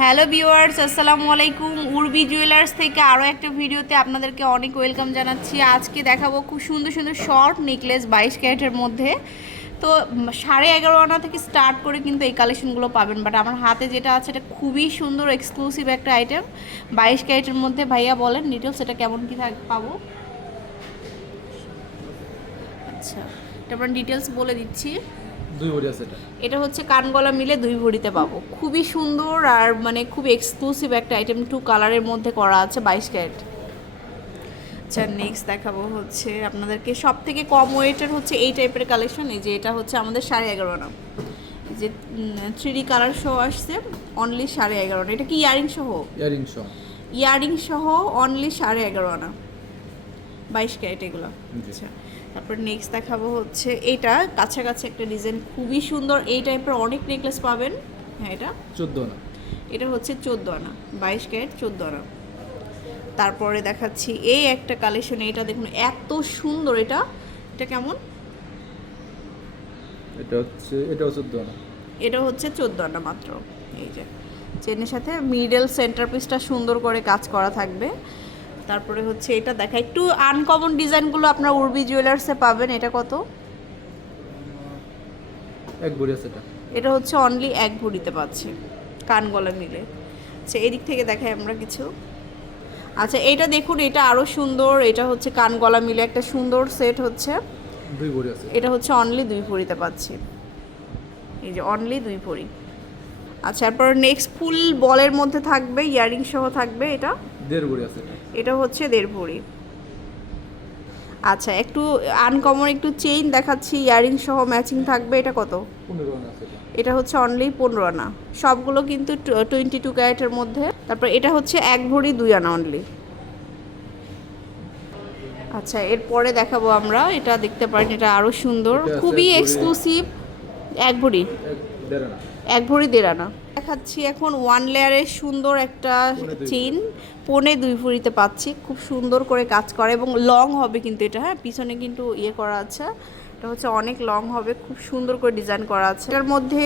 Hello viewers, আসসালামু আলাইকুম। Urvi jewellers থেকে আরও একটা ভিডিওতে আপনাদেরকে অনেক ওয়েলকাম জানাচ্ছি। আজকে দেখাবো খুব সুন্দর সুন্দর শর্ট নেকলেস বাইশ ক্যারেটের মধ্যে। তো সাড়ে এগারো আনা থেকে স্টার্ট করে কিন্তু এই কালেকশনগুলো পাবেন। বাট আমার হাতে যেটা আছে, এটা খুবই সুন্দর এক্সক্লুসিভ একটা আইটেম বাইশ ক্যারেটের মধ্যে ভাইয়া বলেন ডিটেলস এটা কেমন কী থাক, পাবো। আচ্ছা এটা আমরা ডিটেলস বলে দিচ্ছি। দুই ভরি আছে এটা। এটা হচ্ছে কানগলা মিলে দুই ভরিতে পাবো। খুবই সুন্দর আর মানে খুব এক্সক্লুসিভ একটা আইটেম টু কালারের মধ্যে করা আছে বাইশ ক্যারেট। আচ্ছা নেক্সট দেখাবো হচ্ছে আপনাদেরকে সব থেকে কম ওয়েটের হচ্ছে এই টাইপের কালেকশন এই যে এটা হচ্ছে আমাদের সাড়ে এগারো এই যে থ্রি ডি কালার শো আসছে অনলি সাড়ে এগারো আনা। এটা কি ইয়ারিং সহ? ইয়ারিং সহ। ইয়ারিং সহ অনলি সাড়ে এগারো আনা। বাইশ ক্যারেট এগুলো। আচ্ছা। তারপর নেক্সট দেখাবো হচ্ছে এটা। কাছাকাছি একটা ডিজাইন খুবই সুন্দর। এই টাইপের অনেক নেকলেস পাবেন। হ্যাঁ এটা? চোদ্দ আনা। এটা হচ্ছে চোদ্দ আনা। বাইশ ক্যারেট চোদ্দ আনা। তারপরে দেখাচ্ছি এই একটা কালেকশন এটা দেখুন এত সুন্দর। এটা? এটা কেমন? এটা হচ্ছে এটাও চোদ্দ আনা। এটা হচ্ছে চোদ্দ আনা মাত্র। এই যে চেনের সাথে মিডল সেন্টার পিসটা সুন্দর করে কাজ করা থাকবে। তারপরে হচ্ছে এটা দেখা। একটু আনকমন ডিজাইনগুলো আপনার উর্বি জুয়েলার্সে পাবেন এটা কত? এক ভরি আছে এটা। এটা হচ্ছে অনলি এক ভরিতে পাচ্ছি কান গলা মিলে। আচ্ছা এদিক থেকে দেখাই আমরা কিছু। আচ্ছা এটা দেখুন এটা আরও সুন্দর এটা হচ্ছে কান গলা মিলে একটা সুন্দর সেট হচ্ছে। দুই ভরি আছে। এটা হচ্ছে অনলি দুই ভরিতে পাচ্ছি। এই যে অনলি দুই ভরি। আচ্ছা তারপর নেক্সট ফুল বলের মধ্যে থাকবে ইয়ারিং সহ থাকবে এটা? দেড় ভরি আছে এটা হচ্ছে দেড় ভরি আচ্ছা একটু আনকমন একটু চেইন দেখাচ্ছি ইয়ারিং সহ ম্যাচিং থাকবে এটা কত? এটা। হচ্ছে অনলি পনেরো আনা। সবগুলো কিন্তু টোয়েন্টি টু ক্যারেটের মধ্যে। তারপর এটা হচ্ছে এক ভরি দুই আনা অনলি আচ্ছা এরপরে দেখাবো আমরা। এটা দেখতে পারেন এটা আরও সুন্দর। খুবই এক্সক্লুসিভ এক ভরি। এক ভরি দেড় আনা। দেখাচ্ছি এখন ওয়ান লেয়ারের সুন্দর একটা চেইন পনে দুই ভরিতে পাচ্ছি। খুব সুন্দর করে কাজ করে এবং লং হবে কিন্তু এটা হ্যাঁ? পিছনে কিন্তু ইয়ে করা আছে। এটা হচ্ছে অনেক লং হবে খুব সুন্দর করে ডিজাইন করা আছে। এটার মধ্যে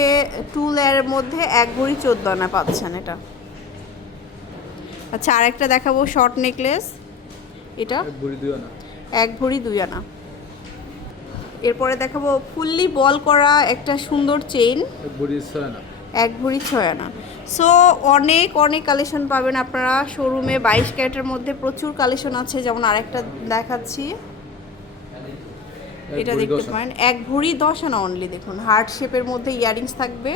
টু লেয়ারের মধ্যে এক ভরি চোদ্দ আনা পাচ্ছেন এটা। আচ্ছা আরেকটা দেখাবো শর্ট নেকলেস এটা? এক ভরি দুই আনা। এরপরে দেখাবো ফুললি বল করা একটা সুন্দর চেইন এক ভরি ছয় আনা সো অনেক অনেক কালেকশন পাবেন আপনারা। শোরুমে বাইশ ক্যারেটের মধ্যে প্রচুর কালেকশন আছে। যেমন আরেকটা দেখাচ্ছি। এটা দেখতে পারেন। এক ভরি দশ আনা অনলি দেখুন। হার্ট শেপের মধ্যে ইয়ারিংস থাকবে।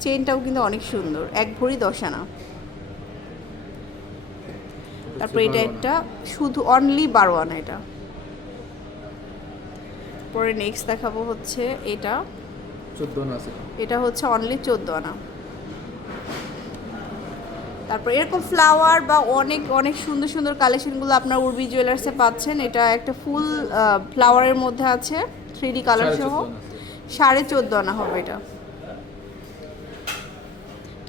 চেনটাও কিন্তু অনেক সুন্দর। এক ভরি দশ আনা। তারপর এটা একটা শুধু অনলি বারো আনা এটা। পরে নেক্সট দেখাবো হচ্ছে এটা। চোদ্দ আনা আছে। এটা হচ্ছে অনলি চোদ্দ আনা। তারপর এরকম ফ্লাওয়ার বা অনেক অনেক সুন্দর সুন্দর কালেকশনগুলো আপনার উর্বি জুয়েলার্সে পাচ্ছেন। এটা একটা ফুল ফ্লাওয়ারের মধ্যে আছে থ্রি ডি কালার সহ। সাড়ে চোদ্দ আনা হবে এটা।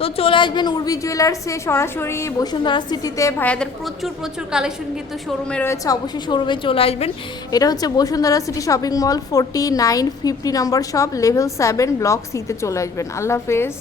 তো চলে আসবেন উর্বি জুয়েলার্সে। সরাসরি বসুন্ধরা সিটিতে ভাইয়াদের প্রচুর প্রচুর কালেকশন কিন্তু শোরুমে রয়েছে। অবশ্যই শোরুমে চলে আসবেন। এটা হচ্ছে Bashundhara city shopping mall forty nine fifty number shop level seven block সিতে চলে আসবেন। আল্লাহ হাফেজ।